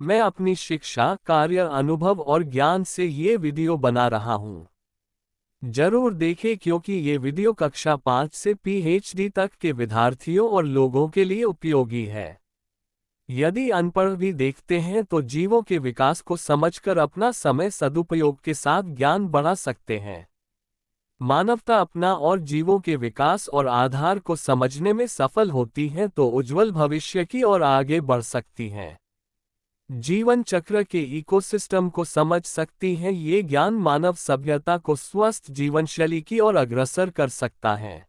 मैं अपनी शिक्षा, कार्य, अनुभव और ज्ञान से ये वीडियो बना रहा हूँ। जरूर देखें क्योंकि ये वीडियो कक्षा 5 से पीएचडी तक के विद्यार्थियों और लोगों के लिए उपयोगी है। यदि अनपढ़ भी देखते हैं तो जीवों के विकास को समझकर अपना समय सदुपयोग के साथ ज्ञान बढ़ा सकते हैं। मानवता अपना और जीवों के विकास और आधार को समझने में सफल होती है तो उज्जवल भविष्य की ओर आगे बढ़ सकती है। जीवन चक्र के इकोसिस्टम को समझ सकती है। ये ज्ञान मानव सभ्यता को स्वस्थ जीवन शैली की ओर अग्रसर कर सकता है।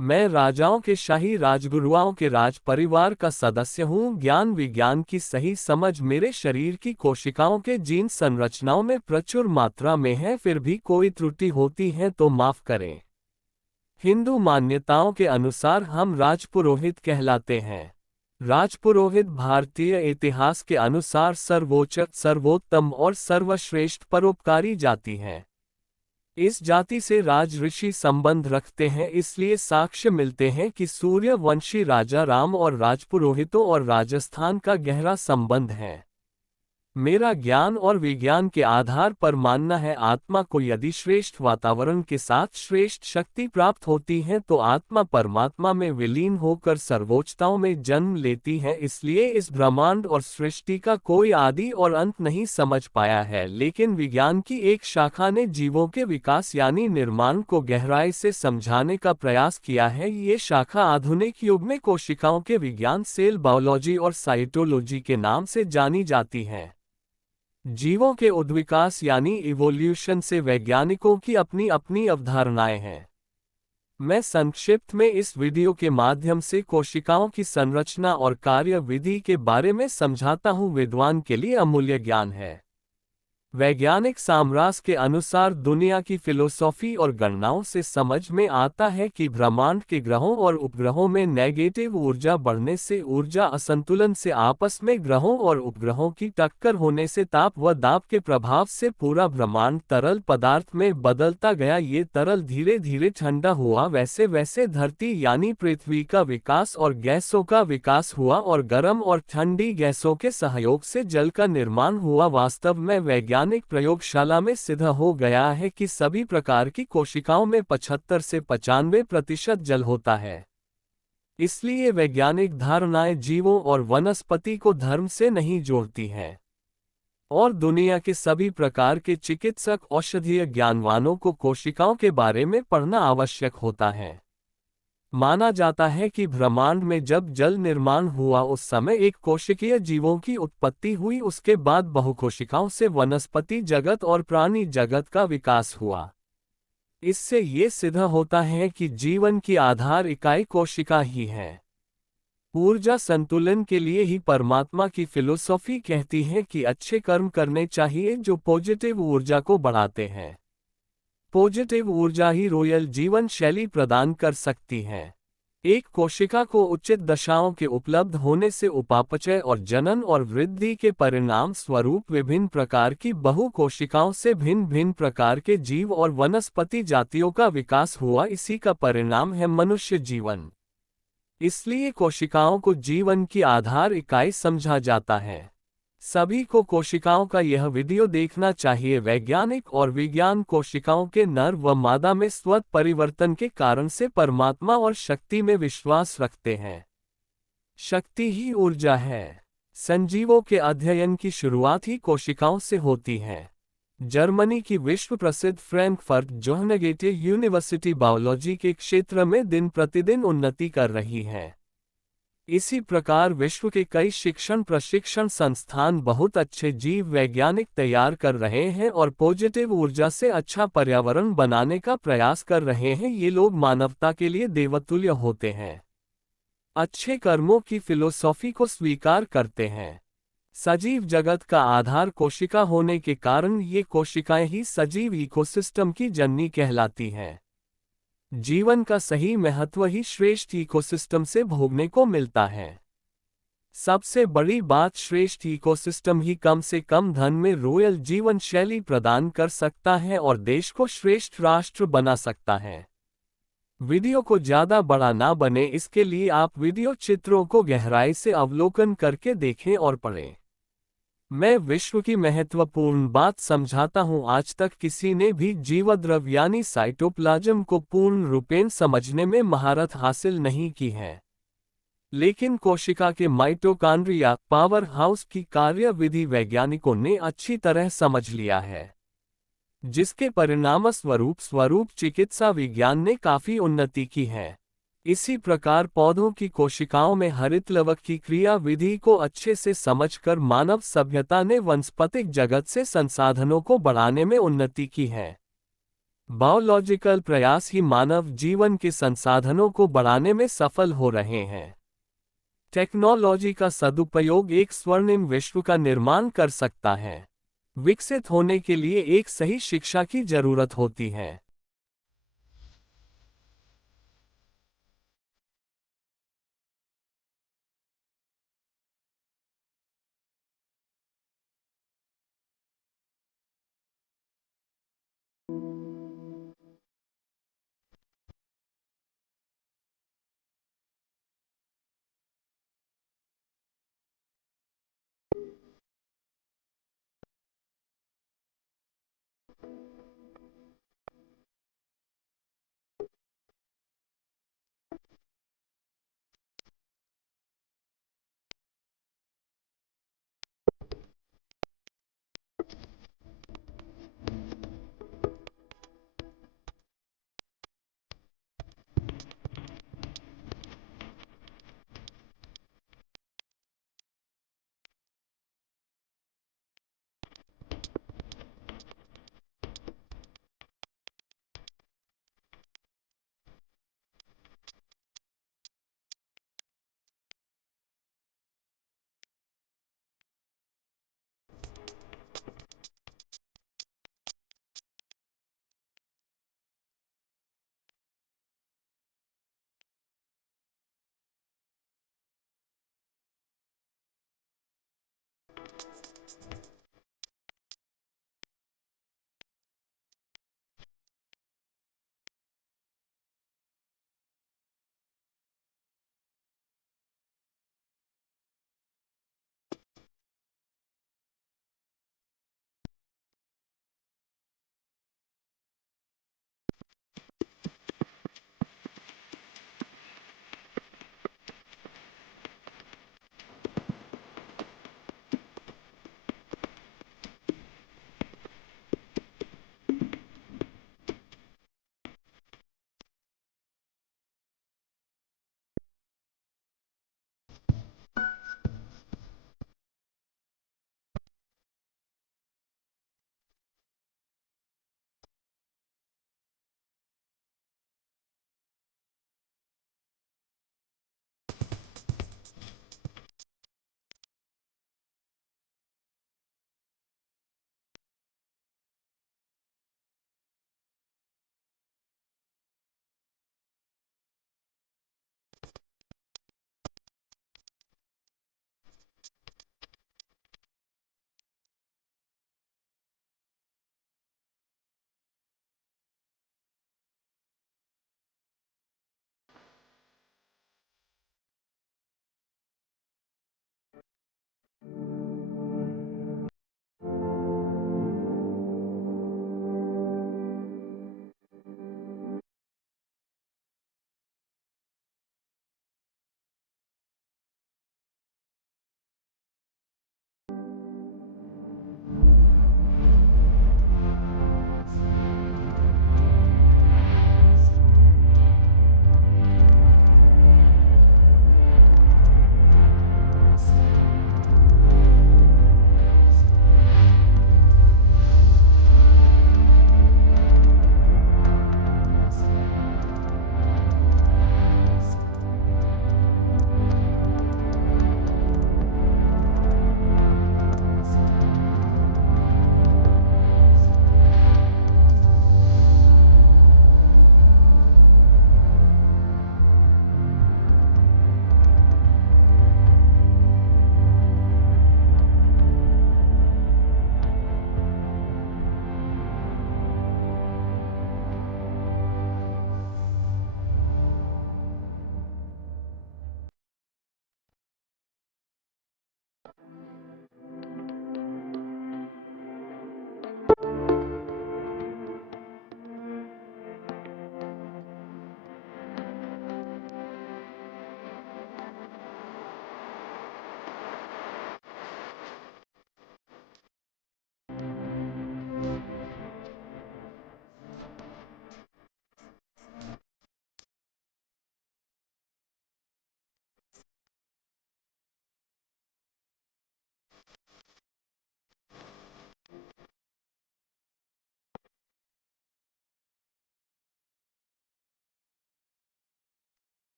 मैं राजाओं के शाही राजगुरुओं के राज परिवार का सदस्य हूँ। ज्ञान विज्ञान की सही समझ मेरे शरीर की कोशिकाओं के जीन संरचनाओं में प्रचुर मात्रा में है। फिर भी कोई त्रुटि होती है तो माफ करें। हिंदू मान्यताओं के अनुसार हम राजपुरोहित कहलाते हैं। राजपुरोहित भारतीय इतिहास के अनुसार सर्वोच्च, सर्वोत्तम और सर्वश्रेष्ठ परोपकारी जाति है। इस जाति से राज ऋषि संबंध रखते हैं, इसलिए साक्ष्य मिलते हैं कि सूर्यवंशी राजा राम और राजपुरोहितों और राजस्थान का गहरा संबंध है। मेरा ज्ञान और विज्ञान के आधार पर मानना है आत्मा को यदि श्रेष्ठ वातावरण के साथ श्रेष्ठ शक्ति प्राप्त होती है तो आत्मा परमात्मा में विलीन होकर सर्वोच्चताओं में जन्म लेती है। इसलिए इस ब्रह्मांड और सृष्टि का कोई आदि और अंत नहीं समझ पाया है, लेकिन विज्ञान की एक शाखा ने जीवों के विकास यानी निर्माण को गहराई से समझाने का प्रयास किया है। ये शाखा आधुनिक युग में कोशिकाओं के विज्ञान, सेल बायोलॉजी और साइटोलॉजी के नाम से जानी जाती है। जीवों के उद्विकास यानी इवोल्यूशन से वैज्ञानिकों की अपनी अपनी अवधारणाएं हैं। मैं संक्षिप्त में इस वीडियो के माध्यम से कोशिकाओं की संरचना और कार्य विधि के बारे में समझाता हूं। विद्वान के लिए अमूल्य ज्ञान है। वैज्ञानिक साम्राज्य के अनुसार दुनिया की फिलोसॉफी और गणनाओं से समझ में आता है कि ब्रह्मांड के ग्रहों और उपग्रहों में नेगेटिव ऊर्जा बढ़ने से, ऊर्जा असंतुलन से, आपस में ग्रहों और उपग्रहों की टक्कर होने से, ताप व दाब के प्रभाव से पूरा ब्रह्मांड तरल पदार्थ में बदलता गया। ये तरल धीरे धीरे ठंडा हुआ, वैसे वैसे धरती यानी पृथ्वी का विकास और गैसों का विकास हुआ और गर्म और ठंडी गैसों के सहयोग से जल का निर्माण हुआ। वास्तव में वैज्ञानिक प्रयोगशाला में सिद्ध हो गया है कि सभी प्रकार की कोशिकाओं में 75 से 95% जल होता है। इसलिए वैज्ञानिक धारणाएं जीवों और वनस्पति को धर्म से नहीं जोड़ती हैं। और दुनिया के सभी प्रकार के चिकित्सक, औषधीय ज्ञानवानों को कोशिकाओं के बारे में पढ़ना आवश्यक होता है। माना जाता है कि ब्रह्मांड में जब जल निर्माण हुआ उस समय एक कोशिकीय जीवों की उत्पत्ति हुई, उसके बाद बहुकोशिकाओं से वनस्पति जगत और प्राणी जगत का विकास हुआ। इससे ये सिद्ध होता है कि जीवन की आधार इकाई कोशिका ही है। ऊर्जा संतुलन के लिए ही परमात्मा की फिलोसॉफी कहती है कि अच्छे कर्म करने चाहिए जो पॉजिटिव ऊर्जा को बढ़ाते हैं। पॉजिटिव ऊर्जा ही रॉयल जीवन शैली प्रदान कर सकती है। एक कोशिका को उचित दशाओं के उपलब्ध होने से उपापचय और जनन और वृद्धि के परिणाम स्वरूप विभिन्न प्रकार की बहु कोशिकाओं से भिन्न भिन्न प्रकार के जीव और वनस्पति जातियों का विकास हुआ। इसी का परिणाम है मनुष्य जीवन। इसलिए कोशिकाओं को जीवन की आधार इकाई समझा जाता है। सभी को कोशिकाओं का यह वीडियो देखना चाहिए। वैज्ञानिक और विज्ञान कोशिकाओं के नर व मादा में स्वतः परिवर्तन के कारण से परमात्मा और शक्ति में विश्वास रखते हैं। शक्ति ही ऊर्जा है। संजीवों के अध्ययन की शुरुआत ही कोशिकाओं से होती है। जर्मनी की विश्व प्रसिद्ध Frankfurt Johann Goethe University biology के क्षेत्र में दिन प्रतिदिन उन्नति कर रही है। इसी प्रकार विश्व के कई शिक्षण प्रशिक्षण संस्थान बहुत अच्छे जीव वैज्ञानिक तैयार कर रहे हैं और पॉजिटिव ऊर्जा से अच्छा पर्यावरण बनाने का प्रयास कर रहे हैं। ये लोग मानवता के लिए देवतुल्य होते हैं। अच्छे कर्मों की फिलोसॉफी को स्वीकार करते हैं। सजीव जगत का आधार कोशिका होने के कारण ये कोशिकाएं ही सजीव इकोसिस्टम की जननी कहलाती हैं। जीवन का सही महत्व ही श्रेष्ठ इकोसिस्टम से भोगने को मिलता है। सबसे बड़ी बात, श्रेष्ठ इकोसिस्टम ही कम से कम धन में रॉयल जीवन शैली प्रदान कर सकता है और देश को श्रेष्ठ राष्ट्र बना सकता है। वीडियो को ज्यादा बड़ा ना बने, इसके लिए आप वीडियो चित्रों को गहराई से अवलोकन करके देखें और पढ़ें। मैं विश्व की महत्वपूर्ण बात समझाता हूं। आज तक किसी ने भी जीवद्रव्य यानी साइटोप्लाज्म को पूर्ण रूपेण समझने में महारत हासिल नहीं की है। लेकिन कोशिका के माइटोकॉन्ड्रिया पावर हाउस की कार्यविधि वैज्ञानिकों ने अच्छी तरह समझ लिया है, जिसके परिणामस्वरूप स्वरूप चिकित्सा विज्ञान ने काफी उन्नति की है। इसी प्रकार पौधों की कोशिकाओं में हरितलवक की क्रिया विधि को अच्छे से समझकर मानव सभ्यता ने वनस्पतिक जगत से संसाधनों को बढ़ाने में उन्नति की है। बायोलॉजिकल प्रयास ही मानव जीवन के संसाधनों को बढ़ाने में सफल हो रहे हैं। टेक्नोलॉजी का सदुपयोग एक स्वर्णिम विश्व का निर्माण कर सकता है। विकसित होने के लिए एक सही शिक्षा की जरूरत होती है।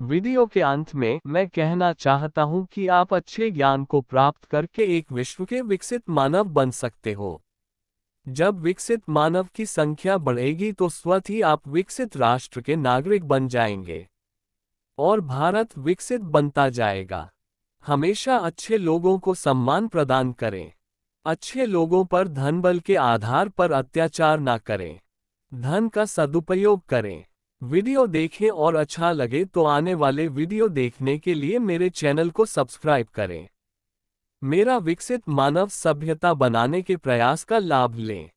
वीडियो के अंत में मैं कहना चाहता हूं कि आप अच्छे ज्ञान को प्राप्त करके एक विश्व के विकसित मानव बन सकते हो। जब विकसित मानव की संख्या बढ़ेगी तो स्वतः ही आप विकसित राष्ट्र के नागरिक बन जाएंगे और भारत विकसित बनता जाएगा। हमेशा अच्छे लोगों को सम्मान प्रदान करें। अच्छे लोगों पर धनबल के आधार पर अत्याचार ना करें। धन का सदुपयोग करें। वीडियो देखें और अच्छा लगे तो आने वाले वीडियो देखने के लिए मेरे चैनल को सब्सक्राइब करें। मेरा विकसित मानव सभ्यता बनाने के प्रयास का लाभ लें।